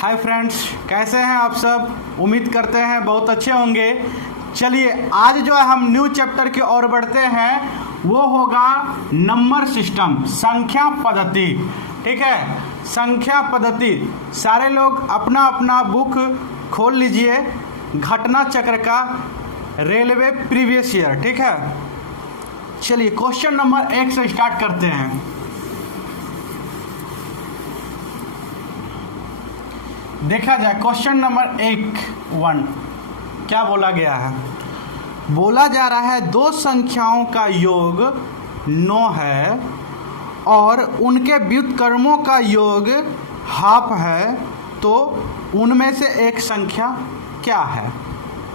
Hi friends, कैसे हैं आप सब। उम्मीद करते हैं बहुत अच्छे होंगे। चलिए आज जो है हम न्यू चैप्टर की ओर बढ़ते हैं, वो होगा नंबर सिस्टम, संख्या पद्धति। ठीक है, संख्या पद्धति। सारे लोग अपना अपना बुक खोल लीजिए, घटना चक्र का रेलवे प्रीवियस ईयर। ठीक है, चलिए क्वेश्चन नंबर 1 से स्टार्ट करते हैं। देखा जाए क्वेश्चन नंबर 1 क्या बोला गया है। बोला जा रहा है दो संख्याओं का योग 9 है और उनके व्युत्क्रमों का योग हाफ है, तो उनमें से एक संख्या क्या है,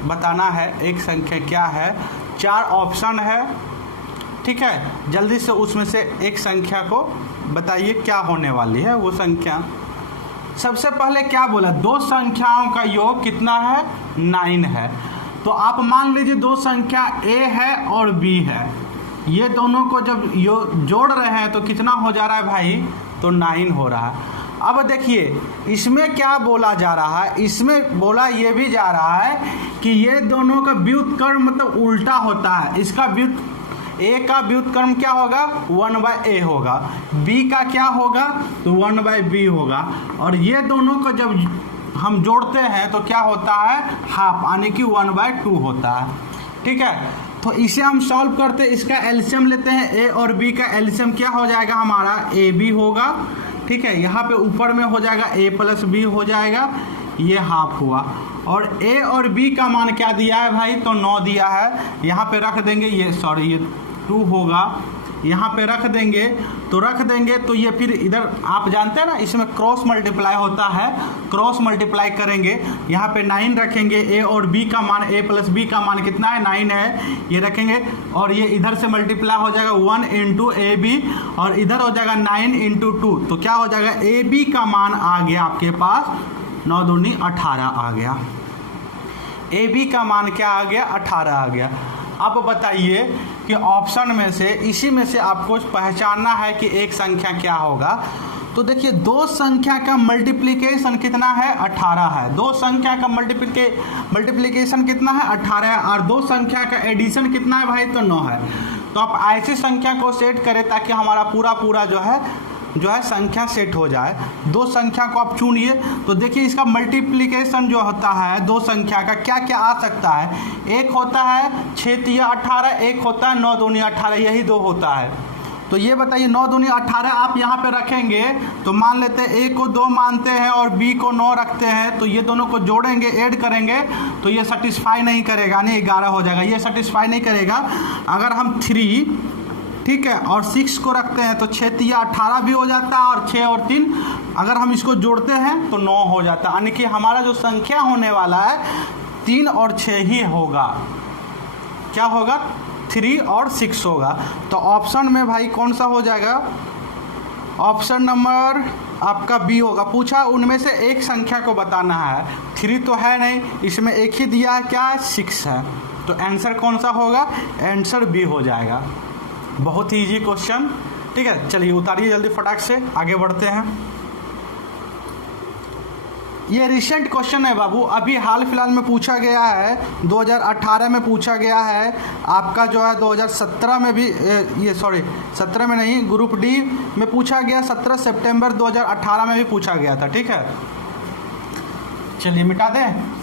बताना है। एक संख्या क्या है, 4 ऑप्शन है। ठीक है, जल्दी से उसमें से एक संख्या को बताइए क्या होने वाली है वो संख्या। सबसे पहले क्या बोला, दो संख्याओं का योग कितना है, 9 है। तो आप मान लीजिए दो संख्या a है और b है, ये दोनों को जब जोड़ रहे हैं तो कितना हो जा रहा है भाई, तो 9 हो रहा है। अब देखिए इसमें क्या बोला जा रहा है, इसमें बोला ये भी जा रहा है कि ये दोनों का व्युत्क्रम मतलब उल्टा होता है। इसका ए का व्युत्क्रम क्या होगा, 1/a होगा, b का क्या होगा, तो 1/b होगा। और ये दोनों को जब हम जोड़ते हैं तो क्या होता है, हाफ, यानी कि 1/2 होता है। ठीक है, तो इसे हम सॉल्व करते हैं, इसका एलसीएम लेते हैं। a और b का एलसीएम क्या हो जाएगा हमारा, ab होगा। ठीक है, यहाँ पे ऊपर में हो जाएगा a + b हो जाएगा, ये हाफ हुआ। और a और b का मान क्या दिया है भाई, तो 9 दिया है। यहाँ पे रख देंगे, ये 2 होगा, यहाँ पे रख देंगे तो ये फिर इधर आप जानते हैं ना, इसमें क्रॉस मल्टीप्लाई होता है, क्रॉस मल्टीप्लाई करेंगे। यहाँ पे 9 रखेंगे, a और b का मान, a + b का मान कितना है, 9 है, ये रखेंगे। और ये इधर से मल्टीप्लाई हो जाएगा 1 × ab, और इधर हो जाएगा 9 × 2, तो क्या हो जाएगा, ab का मान आ गया आपके पास 9 दूनी 18 आ गया। ab का मान क्या आ गया, 18 आ गया। अब बताइए कि ऑप्शन में से, इसी में से आपको पहचानना है कि एक संख्या क्या होगा। तो देखिए दो संख्या का मल्टीप्लिकेशन कितना है, 18 है। दो संख्या का मल्टीप्लिकेशन कितना है, 18 है। और दो संख्या का एडिशन कितना है भाई, तो 9 है। तो आप ऐसी संख्या को सेट करें ताकि हमारा पूरा जो है संख्या सेट हो जाए। दो संख्या को आप चुनिए, तो देखिए इसका मल्टीप्लिकेशन जो होता है दो संख्या का क्या क्या आ सकता है। एक होता है 6 × 18, एक होता है 9 दूनी 18, यही दो होता है। तो ये बताइए 9 दूनी 18 आप यहाँ पे रखेंगे, तो मान लेते हैं a को 2 मानते हैं और b को 9 रखते हैं, तो ये दोनों को जोड़ेंगे, ऐड करेंगे, तो ये सेटिस्फाई नहीं करेगा, नहीं 11 हो जाएगा, ये सेटिस्फाई नहीं करेगा। अगर हम 3, ठीक है, और 6 को रखते हैं तो 6 × 18 भी हो जाता है, और 6 और 3 अगर हम इसको जोड़ते हैं तो 9 हो जाता है। यानी कि हमारा जो संख्या होने वाला है 3 और 6 ही होगा। क्या होगा, 3 और 6 होगा। तो ऑप्शन में भाई कौन सा हो जाएगा, ऑप्शन नंबर आपका बी होगा। पूछा उनमें से एक संख्या को बताना है, 3 तो है नहीं, इसमें एक ही दिया है, क्या है, 6 है। तो आंसर कौन सा होगा, आंसर बी हो जाएगा। बहुत ही इजी क्वेश्चन। ठीक है, चलिए उतारिए जल्दी फटाक से, आगे बढ़ते हैं। ये रिसेंट क्वेश्चन है बाबू, अभी हाल फिलहाल में पूछा गया है, 2018 में पूछा गया है। आपका जो है 2017 में भी, ये सॉरी 17 में नहीं, ग्रुप डी में पूछा गया, 17 सितंबर 2018 में भी पूछा गया था। ठीक है, चलिए मिटा दें।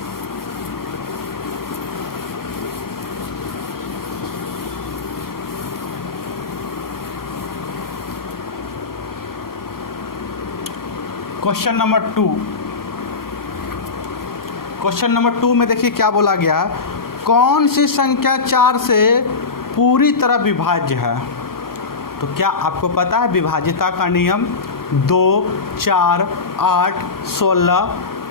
क्वेश्चन नंबर 2 में देखिए क्या बोला गया, कौन सी संख्या 4 से पूरी तरह विभाज्य है। तो क्या आपको पता है विभाज्यता का नियम, 2, 4, 8, 16,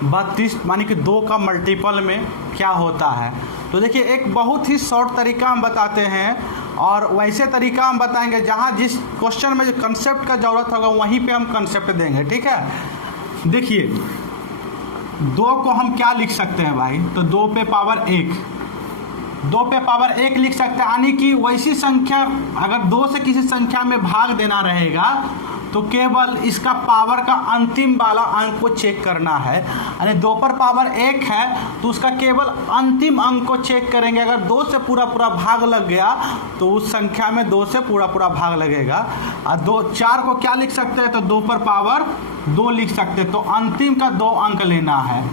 32, मानी कि 2 का मल्टीपल में क्या होता है। तो देखिए एक बहुत ही शॉर्ट तरीका हम बताते हैं, और वैसे तरीका हम बताएंगे जहाँ जिस क्वेश्चन में जो कंसेप्ट का ज़रूरत होगा वहीं पे हम कंसेप्ट देंगे। ठीक है, देखिए 2 को हम क्या लिख सकते हैं भाई, तो 2 पे पावर 1, 2 पे पावर 1 लिख सकते हैं। यानी कि वैसी संख्या अगर 2 से किसी संख्या में भाग देना रहेगा तो केवल इसका पावर का अंतिम वाला अंक को चेक करना है। यानी 2 पर पावर 1 है तो उसका केवल अंतिम अंक को चेक करेंगे। अगर 2 से पूरा पूरा भाग लग गया तो उस संख्या में 2 से पूरा पूरा भाग लगेगा। और 4 को क्या लिख सकते हैं, तो 2 पर पावर 2 लिख सकते हैं। तो अंतिम का 2 अंक लेना है,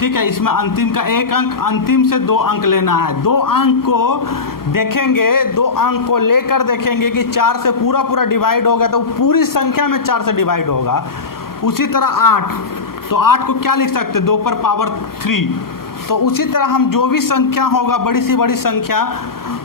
ठीक है। इसमें अंतिम का 1 अंक, अंतिम से 2 अंक लेना है। 2 अंक को देखेंगे, 2 अंक को लेकर देखेंगे कि 4 से पूरा पूरा डिवाइड होगा तो पूरी संख्या में 4 से डिवाइड होगा। उसी तरह 8, तो 8 को क्या लिख सकते हैं, 2 पर पावर 3। तो उसी तरह हम जो भी संख्या होगा बड़ी सी बड़ी संख्या,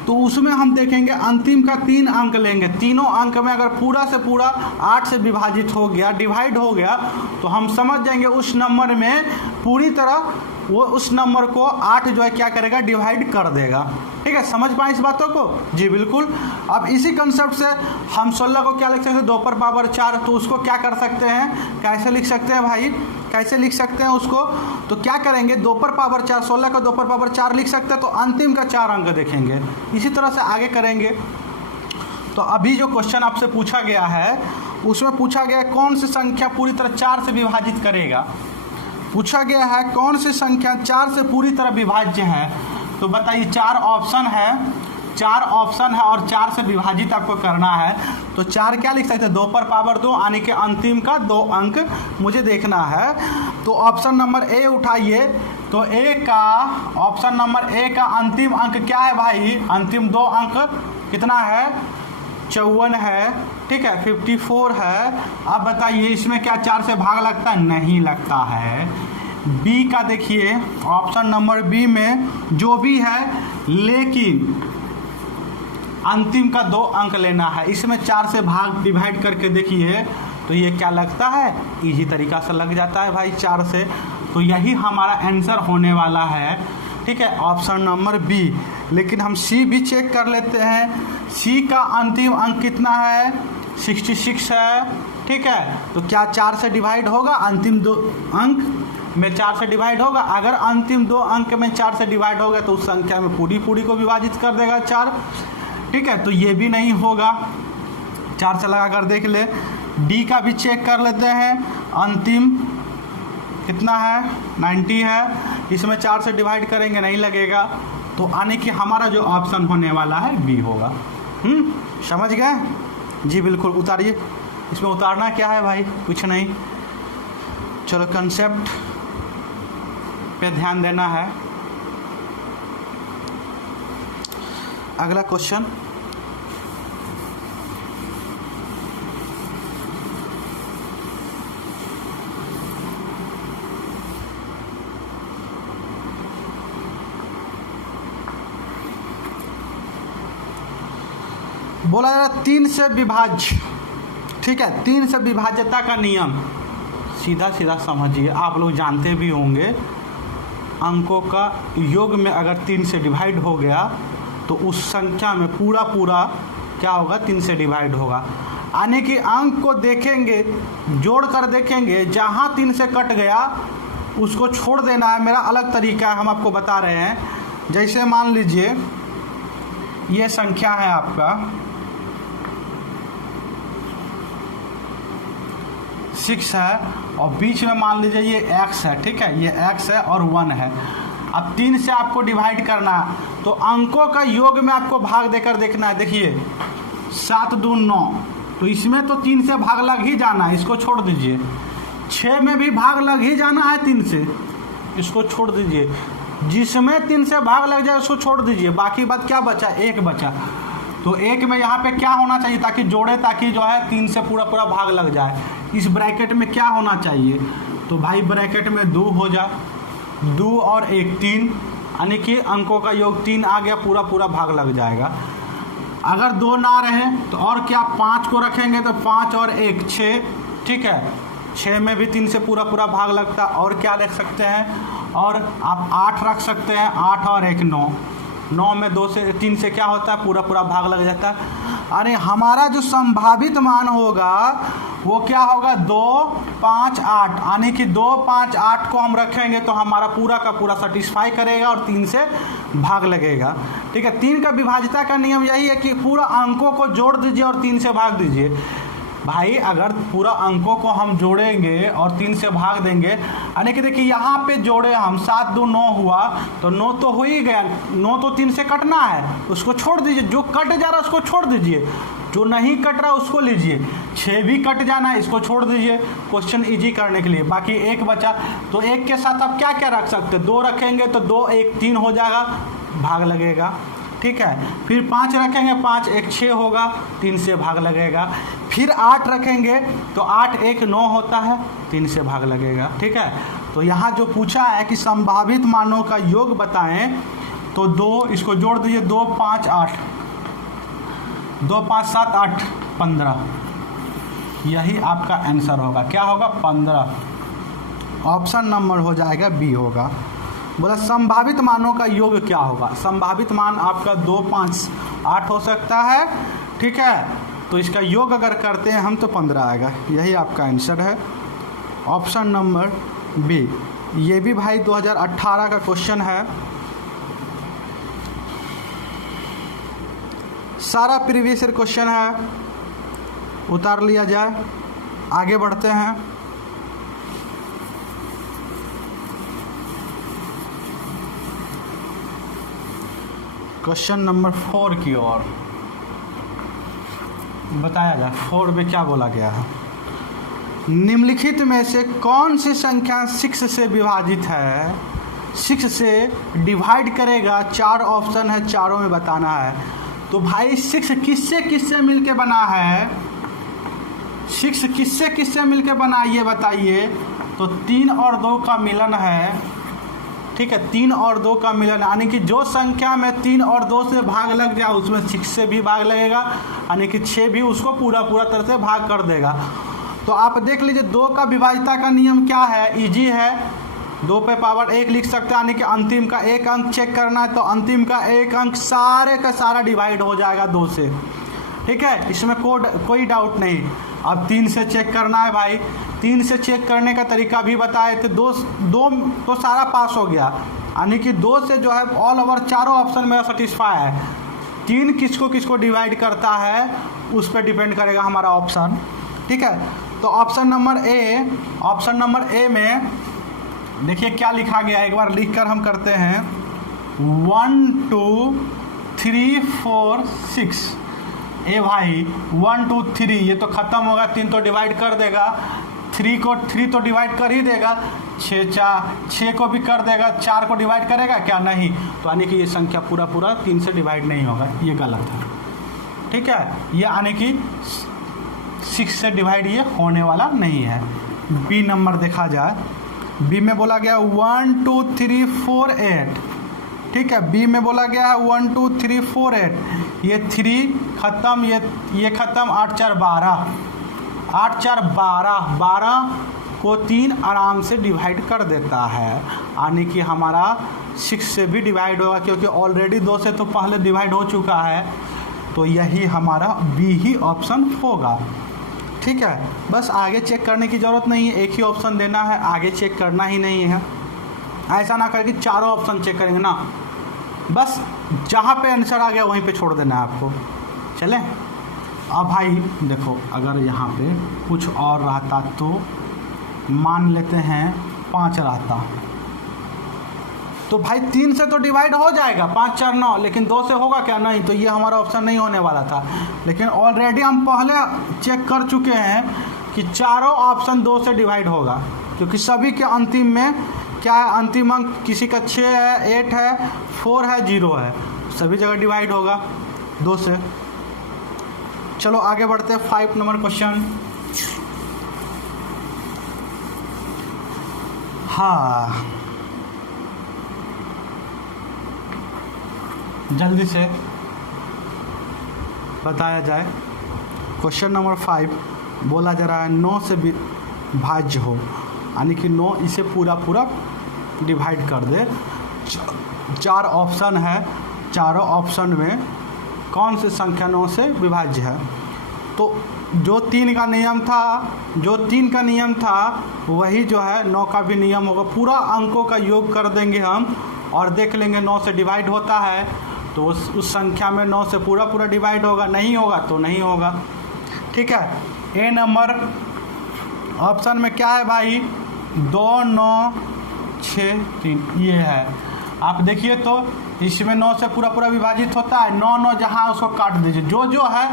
तो उसमें हम देखेंगे अंतिम का 3 अंक लेंगे। तीनों अंक में अगर पूरा से पूरा 8 से विभाजित हो गया, डिवाइड हो गया, तो हम समझ जाएंगे उस नंबर में पूरी तरह वो उस नंबर को 8 जो है क्या करेगा, डिवाइड कर देगा। ठीक है, समझ पाए इस बातों को? जी बिल्कुल। अब इसी कंसेप्ट से हम 16 को क्या लिख सकते हैं, 2 पर पावर 4। तो उसको क्या कर सकते हैं, कैसे लिख सकते हैं भाई, कैसे लिख सकते हैं उसको? तो क्या करेंगे, 2 पर पावर 4, 16 को 2 पर पावर 4 लिख सकते हैं। तो अंतिम का 4 अंक देखेंगे, इसी तरह से आगे करेंगे। तो अभी जो क्वेश्चन आपसे पूछा गया है उसमें पूछा गया कौन सी संख्या पूरी तरह 4 से विभाजित करेगा। पूछा गया है कौन सी संख्या 4 से पूरी तरह विभाज्य है। तो बताइए, 4 ऑप्शन है, 4 ऑप्शन है और 4 से विभाजित आपको करना है। तो 4 क्या लिख सकते हैं, 2 पर पावर 2, यानी कि अंतिम का 2 अंक मुझे देखना है। तो ऑप्शन नंबर ए उठाइए। तो ए का, ऑप्शन नंबर ए का अंतिम अंक क्या है भाई, अंतिम 2 अंक कितना है, 54 है, ठीक है, 54 है। अब बताइए इसमें क्या 4 से भाग लगता है, नहीं लगता है। बी का देखिए, ऑप्शन नंबर बी में जो भी है, लेकिन अंतिम का 2 अंक लेना है। इसमें 4 से भाग डिवाइड करके देखिए तो ये क्या लगता है, इजी तरीका से लग जाता है भाई 4 से। तो यही हमारा आंसर होने वाला है, ठीक है, ऑप्शन नंबर बी। लेकिन हम सी भी चेक कर लेते हैं। सी का अंतिम अंक कितना है, 66 है, ठीक है। तो क्या 4 से डिवाइड होगा, अंतिम 2 अंक में 4 से डिवाइड होगा। अगर अंतिम 2 अंक में 4 से डिवाइड होगा तो उस संख्या में पूरी को विभाजित कर देगा 4, ठीक है। तो ये भी नहीं होगा, 4 से लगा कर देख ले। डी का भी चेक कर लेते हैं, अंतिम कितना है, 90 है। इसमें 4 से डिवाइड करेंगे, नहीं लगेगा। तो यानी कि हमारा जो ऑप्शन होने वाला है बी होगा। समझ गए? जी बिल्कुल। उतारिए, इसमें उतारना क्या है भाई, कुछ नहीं। चलो कंसेप्ट पे ध्यान देना है। अगला क्वेश्चन, बोला जा रहा 3 से विभाज्य, ठीक है, 3 से विभाज्यता का नियम सीधा सीधा समझिए। आप लोग जानते भी होंगे, अंकों का योग में अगर 3 से डिवाइड हो गया तो उस संख्या में पूरा क्या होगा, 3 से डिवाइड होगा। यानी कि अंक को देखेंगे, जोड़ कर देखेंगे, जहाँ 3 से कट गया उसको छोड़ देना है। मेरा अलग तरीका है, हम आपको बता रहे हैं। जैसे मान लीजिए ये संख्या है आपका 6 है और बीच में मान लीजिए ये x है, ठीक है, ये x है और 1 है। अब 3 से आपको डिवाइड करना है तो अंकों का योग में आपको भाग देकर देखना है। देखिए 7 दूनी 9, तो इसमें तो 3 से भाग लग ही जाना है, इसको छोड़ दीजिए। 6 में भी भाग लग ही जाना है 3 से, इसको छोड़ दीजिए। जिसमें 3 से भाग लग जाए उसको छोड़ दीजिए। बाकी बात क्या बचा, 1 बचा। तो 1 में यहाँ पे क्या होना चाहिए, ताकि जोड़े, ताकि जो है 3 से पूरा भाग लग जाए। इस ब्रैकेट में क्या होना चाहिए, तो भाई ब्रैकेट में 2 हो जाए, 2 और 1 3, यानी कि अंकों का योग 3 आ गया, पूरा भाग लग जाएगा। अगर 2 ना रहे तो और क्या, 5 को रखेंगे तो 5 और 1 6, ठीक है। 6 में भी 3 से पूरा भाग लगता। और क्या रख सकते हैं, और आप 8 रख सकते हैं, 8 और 1 9, 9 में 2 से 3 से क्या होता है, पूरा भाग लग जाता है। अरे हमारा जो संभावित मान होगा वो क्या होगा, 2 5 8, यानी कि 2 5 8 को हम रखेंगे तो हमारा पूरा का पूरा सेटिस्फाई करेगा और 3 से भाग लगेगा, ठीक है। 3 का विभाज्यता का नियम यही है कि पूरा अंकों को जोड़ दीजिए और 3 से भाग दीजिए। भाई अगर पूरा अंकों को हम जोड़ेंगे और 3 से भाग देंगे, यानी कि देखिए यहाँ पे जोड़े हम 7 2 9 हुआ, तो 9 तो हो ही गया, 9 तो 3 से कटना है, उसको छोड़ दीजिए, जो कट जा रहा है उसको छोड़ दीजिए, जो नहीं कट रहा उसको लीजिए, 6 भी कट जाना है, इसको छोड़ दीजिए क्वेश्चन इजी करने के लिए। बाकी 1 बचा, तो 1 के साथ आप क्या क्या रख सकते हैं, 2 रखेंगे तो 2 1 3 हो जाएगा, भाग लगेगा, ठीक है। फिर 5 रखेंगे, 5 1 6 होगा, 3 से भाग लगेगा। फिर 8 रखेंगे तो 8 1 9 होता है, 3 से भाग लगेगा, ठीक है। तो यहाँ जो पूछा है कि संभावित मानों का योग बताएं, तो 2 इसको जोड़ दीजिए, 2 5 8, 2 5 7 8 15, यही आपका आंसर होगा। क्या होगा? 15। ऑप्शन नंबर हो जाएगा बी होगा। बोला संभावित मानों का योग क्या होगा? संभावित मान आपका 2 5 8 हो सकता है, ठीक है। तो इसका योग अगर करते हैं हम तो 15 आएगा, यही आपका आंसर है, ऑप्शन नंबर बी। ये भी भाई 2018 का क्वेश्चन है, सारा प्रीवियस ईयर क्वेश्चन है, उतार लिया जाए। आगे बढ़ते हैं। क्वेश्चन नंबर 4 की ओर बताया जाए। 4 में क्या बोला गया है? निम्नलिखित में से कौन सी संख्या 6 से विभाजित है, 6 से डिवाइड करेगा? 4 ऑप्शन है, चारों में बताना है। तो भाई 6 किससे किससे मिलके बना है? 6 किससे किससे मिलके बना ये बताइए। तो 3 और 2 का मिलन है, ठीक है। 3 और 2 का मिलन, यानी कि जो संख्या में 3 और 2 से भाग लग जाए उसमें 6 से भी भाग लगेगा, यानी कि 6 भी उसको पूरा तरह से भाग कर देगा। तो आप देख लीजिए 2 का विभाज्यता का नियम क्या है, इजी है, 2 पे पावर 1 लिख सकते हैं, यानी कि अंतिम का 1 अंक चेक करना है तो अंतिम का 1 अंक सारे का सारा डिवाइड हो जाएगा 2 से, ठीक है। इसमें कोई डाउट नहीं। अब 3 से चेक करना है भाई, 3 से चेक करने का तरीका भी बताए थे। 2 तो सारा पास हो गया, यानी कि 2 से जो है ऑल ओवर चारों ऑप्शन मेरा सेटिस्फाई है। 3 किसको किसको डिवाइड करता है उस पर डिपेंड करेगा हमारा ऑप्शन, ठीक है। तो ऑप्शन नंबर ए में देखिए क्या लिखा गया है, एक बार लिख कर हम करते हैं। 1 2 3 4 6। ए भाई 1 2 3 ये तो ख़त्म होगा, 3 तो डिवाइड कर देगा, 3 तो डिवाइड कर ही देगा, 6 को भी कर देगा, 4 को डिवाइड करेगा क्या? नहीं। तो यानी कि ये संख्या पूरा 3 से डिवाइड नहीं होगा, ये गलत है, ठीक है। ये यानी कि 6 से डिवाइड ये होने वाला नहीं है। बी नंबर देखा जाए, बी में बोला गया 1 2 3 4 8, ठीक है। बी में बोला गया है 1 2 3 4 8, ये 3 ख़त्म, ये ख़त्म, 8 4 12, 8 4 12, 12 को 3 आराम से डिवाइड कर देता है, यानी कि हमारा 6 से भी डिवाइड होगा, क्योंकि ऑलरेडी 2 से तो पहले डिवाइड हो चुका है। तो यही हमारा बी ही ऑप्शन होगा, ठीक है। बस आगे चेक करने की ज़रूरत नहीं है, एक ही ऑप्शन देना है, आगे चेक करना ही नहीं है। ऐसा ना करके चारों ऑप्शन चेक करेंगे ना, बस जहाँ पे आंसर आ गया वहीं पे छोड़ देना है आपको। चले अब भाई देखो, अगर यहाँ पे कुछ और रहता तो मान लेते हैं 5 रहता, तो भाई 3 से तो डिवाइड हो जाएगा, 5 4 9, लेकिन 2 से होगा क्या? नहीं। तो ये हमारा ऑप्शन नहीं होने वाला था, लेकिन ऑलरेडी हम पहले चेक कर चुके हैं कि चारों ऑप्शन 2 से डिवाइड होगा, क्योंकि सभी के अंतिम में क्या है, अंतिम अंक किसी का 6 है, 8 है, 4 है, 0 है, सभी जगह डिवाइड होगा 2 से। चलो आगे बढ़ते हैं। 5 नंबर क्वेश्चन। हाँ, जल्दी से बताया जाए। क्वेश्चन नंबर 5 बोला जा रहा है 9 से भाज्य हो, यानी कि 9 इसे पूरा डिवाइड कर दे। 4 ऑप्शन है, चारों ऑप्शन में कौन सी संख्या 9 से विभाज्य है? तो जो 3 का नियम था वही जो है 9 का भी नियम होगा। पूरा अंकों का योग कर देंगे हम और देख लेंगे 9 से डिवाइड होता है तो उस संख्या में 9 से पूरा डिवाइड होगा, नहीं होगा तो नहीं होगा, ठीक है। ए नंबर ऑप्शन में क्या है भाई, 2 9 6 3 ये है। आप देखिए तो इसमें 9 से पूरा पूरा विभाजित होता है, 9 9 जहाँ उसको काट दीजिए, जो है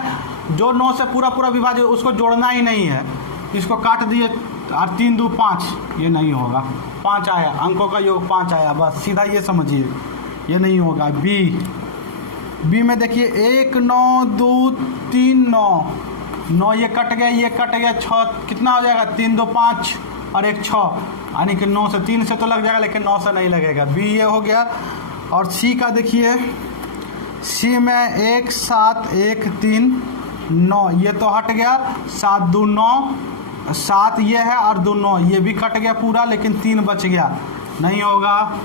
जो 9 से पूरा पूरा विभाजित उसको जोड़ना ही नहीं है, इसको काट दिए और 3 2 5, ये नहीं होगा, 5 आया, अंकों का योग 5 आया, बस सीधा ये समझिए, ये नहीं होगा। बी में देखिए 1 9 2 3 9 ये कट गया, ये कट गया, 6 कितना हो जाएगा, 3 2 5 और 1 6, यानी कि 9 से 3 से तो लग जाएगा लेकिन 9 से नहीं लगेगा। बी ये हो गया। और सी का देखिए, सी में 1 7 1 3 9 ये तो हट गया, 7 2 9 7 ये है और 2 9 ये भी कट गया पूरा, लेकिन 3 बच गया, नहीं होगा।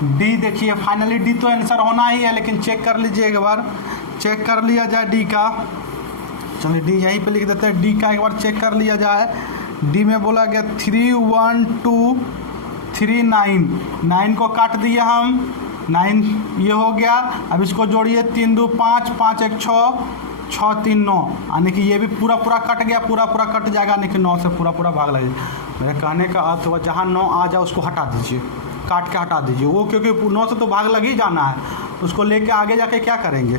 डी देखिए, फाइनली डी तो आंसर होना ही है, लेकिन चेक कर लीजिए एक बार, चेक कर लिया जाए डी का। चलिए डी यहीं पे लिख देते हैं, डी का एक बार चेक कर लिया जाए। डी में बोला गया 3 1 2 3 9 को काट दिया हम, 9 ये हो गया। अब इसको जोड़िए, 3 2 5 5 1 6 6 3 9, यानी कि ये भी पूरा पूरा कट गया, पूरा पूरा कट जाएगा, यानी कि 9 से पूरा पूरा भाग लगेगा। मेरे कहने का अर्थ हुआ जहाँ 9 आ जाए उसको हटा दीजिए, काट के हटा दीजिए वो, क्योंकि 9 से तो भाग लग ही जाना है, उसको लेके आगे जाके क्या करेंगे।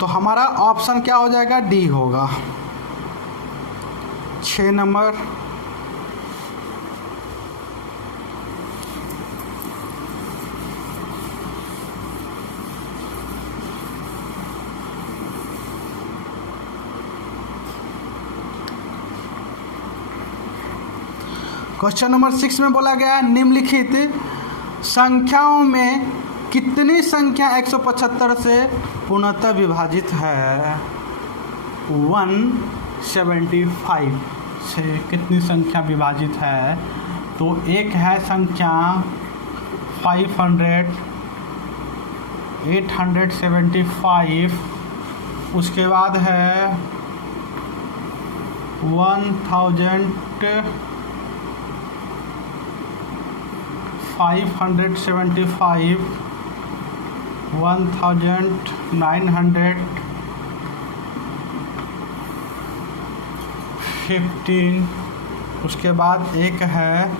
तो हमारा ऑप्शन क्या हो जाएगा, डी होगा। 6 नंबर, क्वेश्चन नंबर 6 में बोला गया है निम्नलिखित संख्याओं में कितनी संख्या 175 से पूर्णतः विभाजित है। 175 से कितनी संख्या विभाजित है, तो एक है संख्या 500 875, उसके बाद है 1575 1915, उसके बाद एक है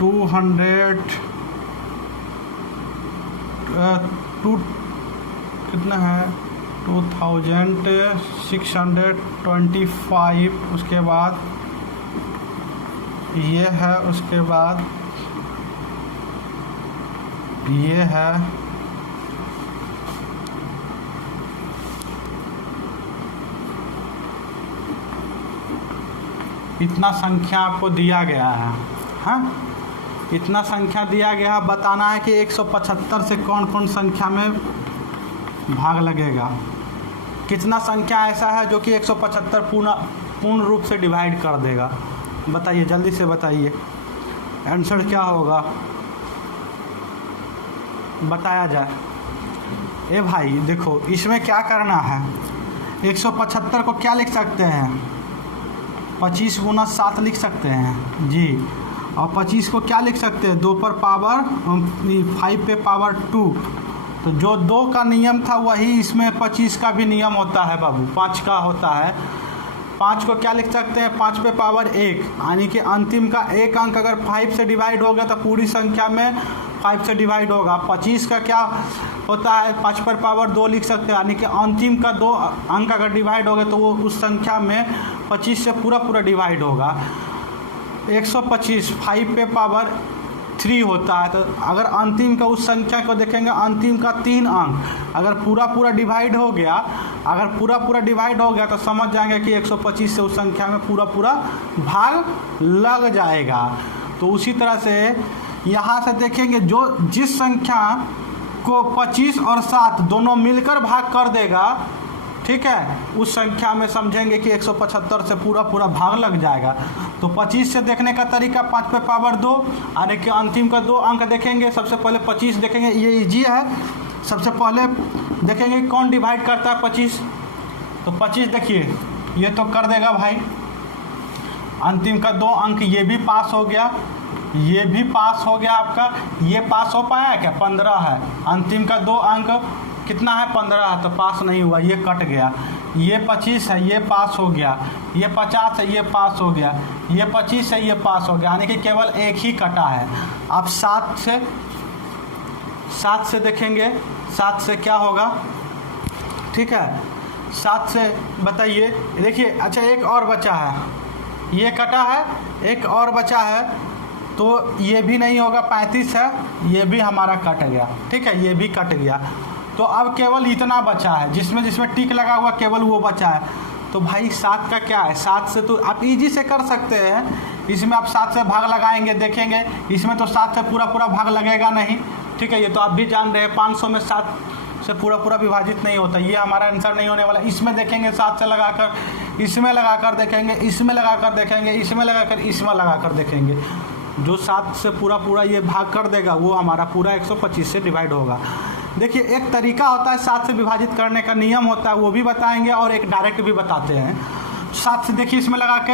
200 कितना है 2625, उसके बाद ये है, उसके बाद ये है, इतना संख्या आपको दिया गया है। हाँ, इतना संख्या दिया गया है, बताना है कि 175 से कौन कौन संख्या में भाग लगेगा। कितना संख्या ऐसा है जो कि 175 पूर्ण रूप से डिवाइड कर देगा, बताइए जल्दी से बताइए, आंसर क्या होगा बताया जाए। ए भाई देखो, इसमें क्या करना है, 175 को क्या लिख सकते हैं, 25 गुना 7 लिख सकते हैं जी, और 25 को क्या लिख सकते हैं, 2 पर पावर 5 पे पावर 2, तो जो 2 का नियम था वही इसमें 25 का भी नियम होता है बाबू, 5 का होता है। 5 को क्या लिख सकते हैं, 5 पे पावर 1, यानी कि अंतिम का एक अंक अगर 5 से डिवाइड हो गया तो पूरी संख्या में 5 से डिवाइड होगा। 25 का क्या होता है, 5 पर पावर 2 लिख सकते हैं, यानी कि अंतिम का 2 अंक अगर डिवाइड हो गया तो वो उस संख्या में 25 से पूरा पूरा डिवाइड होगा। 125 5 पे पावर 3 होता है, तो अगर अंतिम का उस संख्या को देखेंगे, अंतिम का 3 अंक अगर पूरा पूरा डिवाइड हो गया, अगर पूरा पूरा डिवाइड हो गया तो समझ जाएंगे कि 125 से उस संख्या में पूरा पूरा भाग लग जाएगा। तो उसी तरह से यहाँ से देखेंगे, जो जिस संख्या को 25 और 7 दोनों मिलकर भाग कर देगा, ठीक है, उस संख्या में समझेंगे कि 175 से पूरा पूरा भाग लग जाएगा। तो 25 से देखने का तरीका 5 पे पावर 2, यानी कि अंतिम का 2 अंक देखेंगे। सबसे पहले 25 देखेंगे, ये इजी है, सबसे पहले देखेंगे कौन डिवाइड करता है 25, तो 25 देखिए ये तो कर देगा भाई, अंतिम का 2 अंक ये भी पास हो गया, ये भी पास हो गया आपका, ये पास हो पाया क्या, 15 है, अंतिम का 2 अंक कितना है 15 है, तो पास नहीं हुआ, ये कट गया। ये 25 है, ये पास हो गया, ये 50 है, ये पास हो गया, ये 25 है, ये पास हो गया, यानी कि केवल एक ही कटा है। अब 7 से देखेंगे, 7 से क्या होगा, ठीक है, 7 से बताइए, देखिए अच्छा एक और बचा है, ये कटा है, एक और बचा है, तो ये भी नहीं होगा, 35 है, ये भी हमारा कट गया, ठीक है, ये भी कट गया। तो अब केवल इतना बचा है, जिसमें टिक लगा हुआ केवल वो बचा है। तो भाई 7 का क्या है, 7 से तो आप इजी से कर सकते हैं, इसमें आप 7 से भाग लगाएंगे, देखेंगे इसमें तो 7 से पूरा पूरा भाग लगेगा नहीं, ठीक है, ये तो आप भी जान रहे हैं, 500 में 7 से पूरा पूरा विभाजित नहीं होता, ये हमारा आंसर नहीं होने वाला। इसमें देखेंगे 7 से लगाकर, इसमें लगाकर देखेंगे, इसमें लगाकर देखेंगे, इसमें लगाकर, इसमें लगाकर देखेंगे, जो 7 से पूरा पूरा ये भाग कर देगा वो हमारा पूरा 125 से डिवाइड होगा। देखिए एक तरीका होता है 7 से विभाजित करने का, नियम होता है, वो भी बताएंगे और एक डायरेक्ट भी बताते हैं। 7 से देखिए इसमें लगा के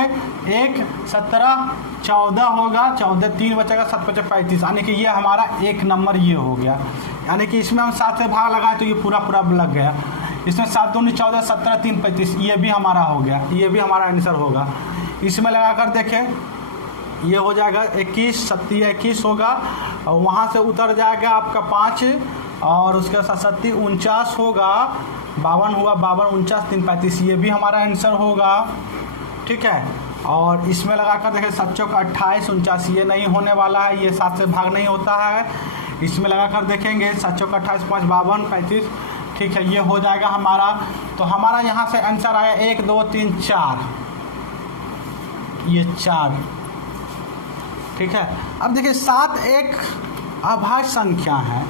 1 17 14 होगा, 14 3 बचेगा, 7 5 35, यानी कि ये हमारा एक नंबर ये हो गया, यानी कि इसमें हम 7 से भाग लगाए तो ये पूरा पूरा लग गया। इसमें 7 दूनी 14 17 3 35, ये भी हमारा हो गया, ये भी हमारा आंसर होगा। इसमें लगा कर देखें, ये हो जाएगा 21 7 21 होगा, और वहाँ से उतर जाएगा आपका 5, और उसके साथ 7 49 होगा, 52 हुआ, 52 49 3 35, ये भी हमारा आंसर होगा, ठीक है। और इसमें लगाकर देखें 7 चौक 28 49, ये नहीं होने वाला है, ये 7 से भाग नहीं होता है। इसमें लगाकर देखेंगे 7 चौक 28 5 52 35, ठीक है, ये हो जाएगा हमारा। तो हमारा यहाँ से आंसर आया 1 2 3 4, ये 4, ठीक है। अब देखिए 7 एक अभाज्य संख्या है,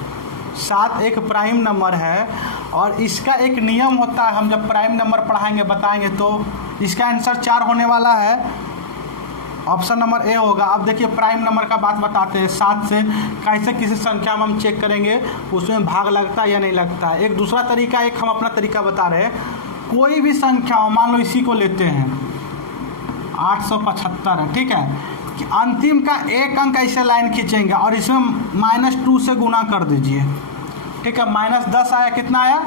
7 एक प्राइम नंबर है, और इसका एक नियम होता है, हम जब प्राइम नंबर पढ़ाएंगे बताएंगे तो इसका आंसर 4 होने वाला है, ऑप्शन नंबर ए होगा। अब देखिए प्राइम नंबर का बात बताते हैं, 7 से कैसे किसी संख्या में हम चेक करेंगे उसमें भाग लगता है या नहीं लगता है। एक दूसरा तरीका, एक हम अपना तरीका बता रहे हैं, कोई भी संख्या हो, मान लो इसी को लेते हैं 875 है, ठीक है, कि अंतिम का एक अंक ऐसे लाइन खींचेंगे और इसमें -2 से गुना कर दीजिए, ठीक है, -10 आया, कितना आया,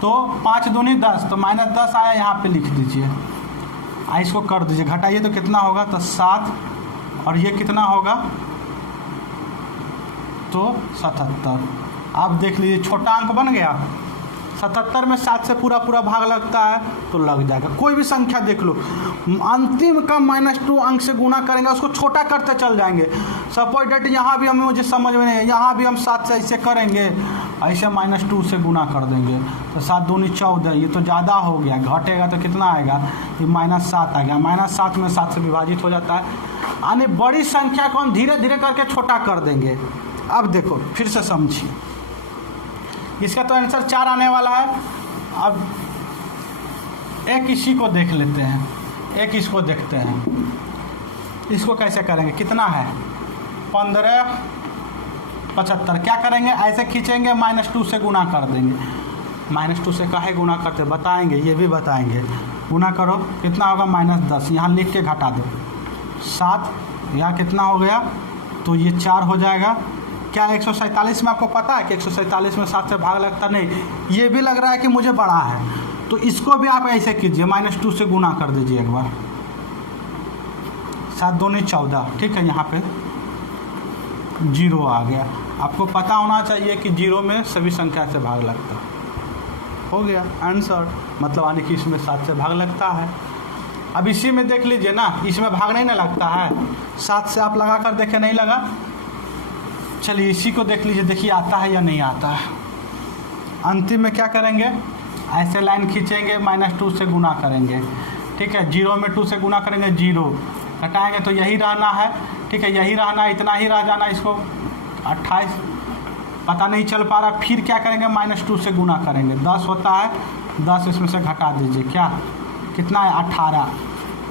तो 5 दूनी 10, तो -10 आया, यहाँ पे लिख दीजिए, इसको कर दीजिए, घटाइए तो कितना होगा, तो 7, और ये कितना होगा, तो 77। आप देख लीजिए छोटा अंक बन गया, 77 में 7 से पूरा पूरा भाग लगता है तो लग जाएगा। कोई भी संख्या देख लो, अंतिम का -2 अंक से गुना करेंगे, उसको छोटा करते चल जाएंगे। सपोज डेट यहाँ भी हमें मुझे समझ में नहीं है, यहाँ भी हम 7 से ऐसे करेंगे, ऐसे -2 से गुना कर देंगे, तो 7 दूनी 14, ये तो ज़्यादा हो गया, घटेगा तो कितना आएगा, ये -7 आ गया, -7 में 7 से विभाजित हो जाता है, यानी बड़ी संख्या को हम धीरे धीरे करके छोटा कर देंगे। अब देखो फिर से समझिए, इसका तो आंसर 4 आने वाला है। अब एक इसी को देख लेते हैं, एक इसको देखते हैं, इसको कैसे करेंगे, कितना है 1575, क्या करेंगे, ऐसे खींचेंगे, -2 से गुना कर देंगे, -2 से काहे गुना करते बताएंगे, ये भी बताएंगे। गुना करो, कितना होगा, -10, यहाँ लिख के घटा दो, 7, यहाँ कितना हो गया, तो ये 4 हो जाएगा। क्या 147 में आपको पता है कि 147 में 7 से भाग लगता नहीं, ये भी लग रहा है कि मुझे बड़ा है, तो इसको भी आप ऐसे कीजिए, -2 से गुना कर दीजिए एक बार, 7 दूनी 14, ठीक है, यहाँ पे 0 आ गया। आपको पता होना चाहिए कि 0 में सभी संख्या से भाग लगता हो गया आंसर, मतलब आने कि इसमें 7 से भाग लगता है। अब इसी में देख लीजिए ना, इसमें भाग नहीं ना लगता है, 7 से आप लगा कर देखे, नहीं लगा, चलिए इसी को देख लीजिए, देखिए आता है या नहीं आता है। अंतिम में क्या करेंगे, ऐसे लाइन खींचेंगे, -2 से गुना करेंगे, ठीक है, 0 में 2 से गुना करेंगे, 0 घटाएंगे तो यही रहना है, ठीक है, यही रहना, इतना ही रह जाना, इसको 28 पता नहीं चल पा रहा, फिर क्या करेंगे, -2 से गुना करेंगे, 10 होता है, 10 इसमें से घटा दीजिए, क्या कितना है 18,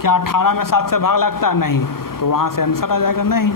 क्या 18 में 7 से भाग लगता है, नहीं, तो वहाँ से आंसर आ जाएगा नहीं।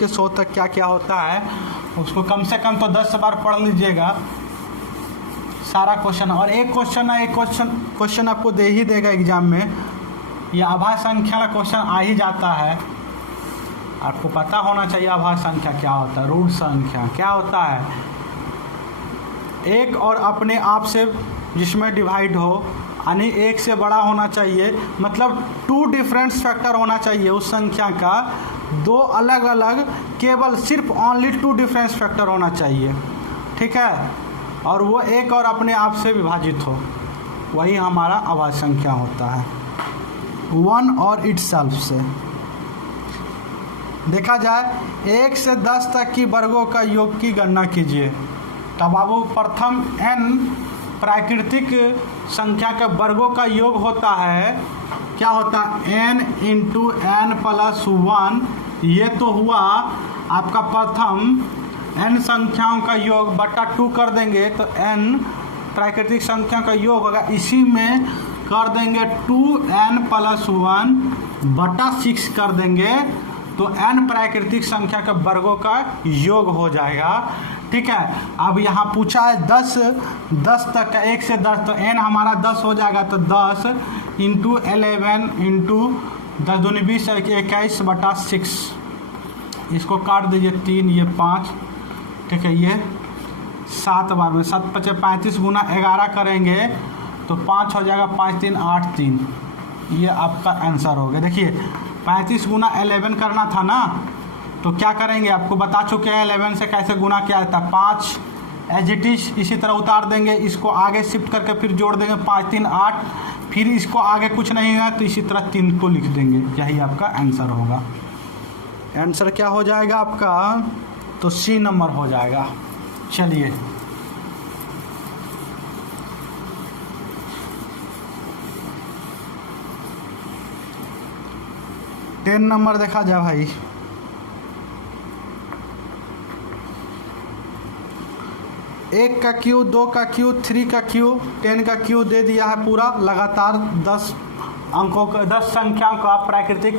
लेके 100 तक क्या क्या होता है उसको कम से कम तो 10 बार पढ़ लीजिएगा सारा क्वेश्चन। और एक क्वेश्चन आपको दे ही देगा एग्जाम में, ये आभाज्य संख्या का क्वेश्चन आ ही जाता है। आपको पता होना चाहिए आभाज्य संख्या क्या होता है। रूट संख्या क्या होता है? एक और अपने आप से जिसमें डिवाइड हो, यानी एक से बड़ा होना चाहिए, मतलब 2 डिफरेंस फैक्टर होना चाहिए उस संख्या का, 2 अलग अलग केवल सिर्फ ओनली 2 डिफरेंस फैक्टर होना चाहिए, ठीक है। और वो एक और अपने आप से विभाजित हो, वही हमारा आभाज्य संख्या होता है। 1 और इटसेल्फ से देखा जाए 1 से 10 तक की वर्गों का योग की गणना कीजिए। तब बाबू प्रथम n प्राकृतिक संख्या के वर्गों का योग होता है, क्या होता है? n into n plus 1। ये तो हुआ आपका प्रथम n संख्याओं का योग बटा 2 कर देंगे तो n प्राकृतिक संख्या का योग होगा। इसी में कर देंगे 2n प्लस 1 बटा 6 कर देंगे तो n प्राकृतिक संख्या के वर्गों का योग हो जाएगा, ठीक है। अब यहाँ पूछा है 10 तक का, 1 से 10, तो n हमारा 10 हो जाएगा, तो 10 इंटू 11 इंटू 10 दूनी 20 21 बटा 6। इसको काट दीजिए 3, ये 5, ठीक है। ये 7 बार में 7 × 5 = 35 गुना 11 करेंगे तो 5 हो जाएगा, 5 × 3 = 8 3। ये आपका आंसर हो गया। देखिए 35 गुना 11 करना था ना, तो क्या करेंगे आपको बता चुके हैं 11 से कैसे गुना किया जाता है। 5 एज इट इज इसी तरह उतार देंगे, इसको आगे शिफ्ट करके फिर जोड़ देंगे, 5 3 8, फिर इसको आगे कुछ नहीं है तो इसी तरह 3 को लिख देंगे। यही आपका आंसर होगा। आंसर क्या हो जाएगा आपका? तो C नंबर हो जाएगा। चलिए टेन नंबर देखा जाए भाई। एक का क्यू, 2 का क्यू, 3 का क्यू, 10 का क्यू दे दिया है पूरा लगातार 10 अंकों का, 10 संख्याओं का प्राकृतिक,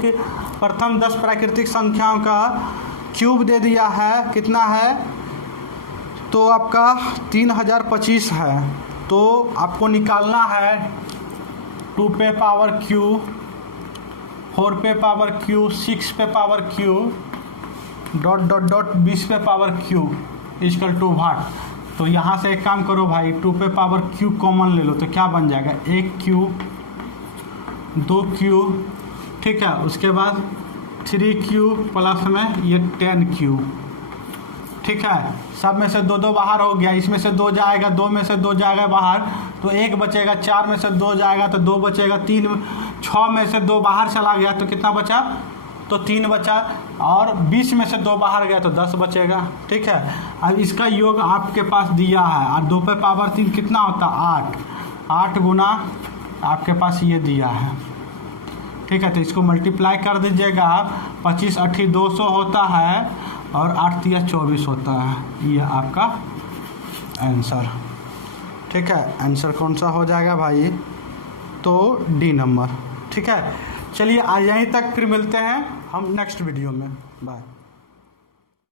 प्रथम 10 प्राकृतिक संख्याओं का क्यूब दे दिया है। कितना है? तो आपका 3025 है। तो आपको निकालना है 2 पे पावर क्यू, 4 पे पावर क्यू, 6 पे पावर क्यू, ... 20 पे power Q equal to what. तो यहाँ से एक काम करो भाई, 2 पे पावर क्यू कॉमन ले लो तो क्या बन जाएगा? 1 क्यू, 2 क्यू, ठीक है। उसके बाद 3 क्यू प्लस में ये 10 क्यू, ठीक है। सब में से 2 2 बाहर हो गया, इसमें से 2 जाएगा, 2 में से 2 जाएगा बाहर तो 1 बचेगा, 4 में से 2 जाएगा तो 2 बचेगा, 3 6 में से 2 बाहर चला गया तो कितना बचा? तो 3 बचा, और 20 में से 2 बाहर गया तो 10 बचेगा, ठीक है। अब इसका योग आपके पास दिया है, और 2 पे पावर 3 कितना होता? 8 8 गुना आपके पास ये दिया है, ठीक है। तो इसको मल्टीप्लाई कर दीजिएगा आप, 25 8 200 होता है और 8 3 24 होता है। ये आपका आंसर, ठीक है। आंसर कौन सा हो जाएगा भाई? तो डी नंबर, ठीक है। चलिए आज यहीं तक, फिर मिलते हैं हम नेक्स्ट वीडियो में। बाय।